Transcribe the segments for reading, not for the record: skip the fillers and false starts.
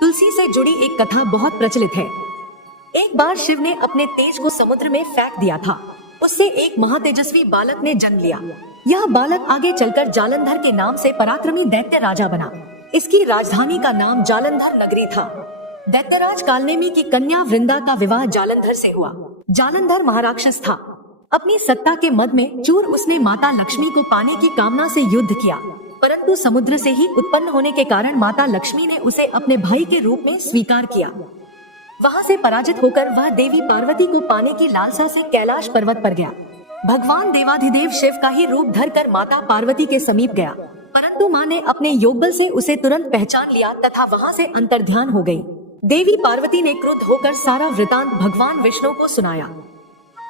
तुलसी से जुड़ी एक कथा बहुत प्रचलित है। एक बार शिव ने अपने तेज को समुद्र में फेंक दिया था। उससे एक महातेजस्वी बालक ने जन्म लिया। यह बालक आगे चलकर जालंधर के नाम से पराक्रमी दैत्य राजा बना। इसकी राजधानी का नाम जालंधर नगरी था। दैत्यराज कालनेमी की कन्या वृंदा का विवाह जालंधर से हुआ। जालंधर महाराक्षस था। अपनी सत्ता के मद में चूर उसने माता लक्ष्मी को पाने की कामना से युद्ध किया, परंतु समुद्र से ही उत्पन्न होने के कारण माता लक्ष्मी ने उसे अपने भाई के रूप में स्वीकार किया। वहां से पराजित होकर वह देवी पार्वती को पाने की लालसा से कैलाश पर्वत पर गया। भगवान देवाधिदेव शिव का ही रूप धरकर माता पार्वती के समीप गया, परंतु माँ ने अपने योगबल से उसे तुरंत पहचान लिया तथा वहां से अंतर्ध्यान हो गई। देवी पार्वती ने क्रुद्ध होकर सारा वृतांत भगवान विष्णु को सुनाया।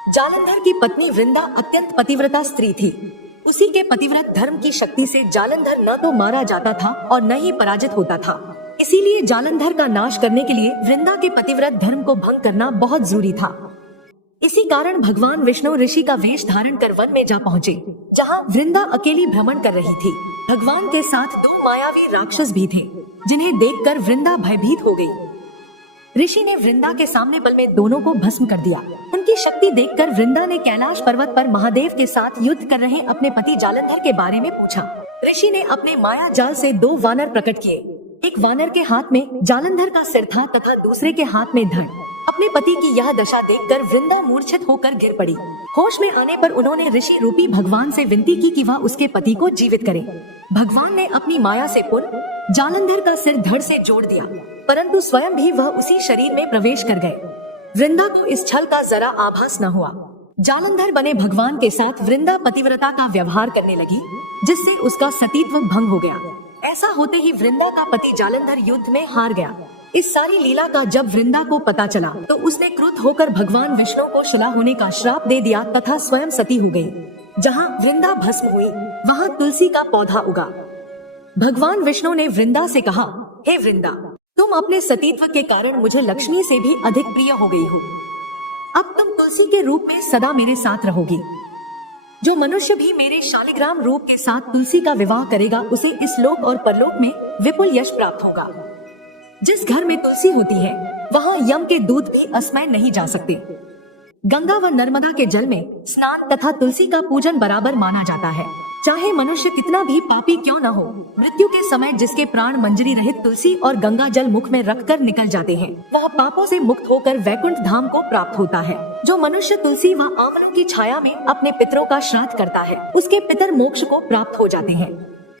जालंधर की पत्नी वृंदा अत्यंत पतिव्रता स्त्री थी। उसी के पतिव्रत धर्म की शक्ति से जालंधर न तो मारा जाता था और न ही पराजित होता था। इसीलिए जालंधर का नाश करने के लिए वृंदा के पतिव्रत धर्म को भंग करना बहुत जरूरी था। इसी कारण भगवान विष्णु ऋषि का वेश धारण कर वन में जा पहुँचे, जहाँ वृंदा अकेली भ्रमण कर रही थी। भगवान के साथ दो मायावी राक्षस भी थे, जिन्हें देखकर वृंदा भयभीत हो गई। ऋषि ने वृंदा के सामने बल में दोनों को भस्म कर दिया। उनकी शक्ति देखकर वृंदा ने कैलाश पर्वत पर महादेव के साथ युद्ध कर रहे अपने पति जालंधर के बारे में पूछा। ऋषि ने अपने माया जाल से दो वानर प्रकट किए। एक वानर के हाथ में जालंधर का सिर था तथा दूसरे के हाथ में धड़। अपने पति की यह दशा देखकर वृंदा मूर्छित होकर गिर पड़ी। होश में आने पर उन्होंने ऋषि रूपी भगवान से विनती की कि वह उसके पति को जीवित करे। भगवान ने अपनी माया से पुनः जालंधर का सिर धड़ से जोड़ दिया, परंतु स्वयं भी वह उसी शरीर में प्रवेश कर गए। वृंदा को इस छल का जरा आभास न हुआ। जालंधर बने भगवान के साथ वृंदा पतिव्रता का व्यवहार करने लगी, जिससे उसका सतीत्व भंग हो गया। ऐसा होते ही वृंदा का पति जालंधर युद्ध में हार गया। इस सारी लीला का जब वृंदा को पता चला तो उसने क्रुद्ध होकर भगवान विष्णु को शिला होने का श्राप दे दिया तथा स्वयं सती हो गई। जहाँ वृंदा भस्म हुई वहाँ तुलसी का पौधा उगा। भगवान विष्णु ने वृंदा से कहा, हे वृंदा, तुम अपने सतीत्व के कारण मुझे लक्ष्मी से भी अधिक प्रिय हो गई हो। अब तुम तुलसी के रूप में सदा मेरे साथ रहोगी। जो मनुष्य भी मेरे शालिग्राम रूप के साथ तुलसी का विवाह करेगा उसे इस लोक और परलोक में विपुल यश प्राप्त होगा। जिस घर में तुलसी होती है वहाँ यम के दूत भी असमय नहीं जा सकते। गंगा व नर्मदा के जल में स्नान तथा तुलसी का पूजन बराबर माना जाता है। चाहे मनुष्य कितना भी पापी क्यों न हो, मृत्यु के समय जिसके प्राण मंजरी रहित तुलसी और गंगा जल मुख में रखकर निकल जाते हैं, वह पापों से मुक्त होकर वैकुंठ धाम को प्राप्त होता है। जो मनुष्य तुलसी व आंवलों की छाया में अपने पितरों का श्राद्ध करता है, उसके पितर मोक्ष को प्राप्त हो जाते हैं।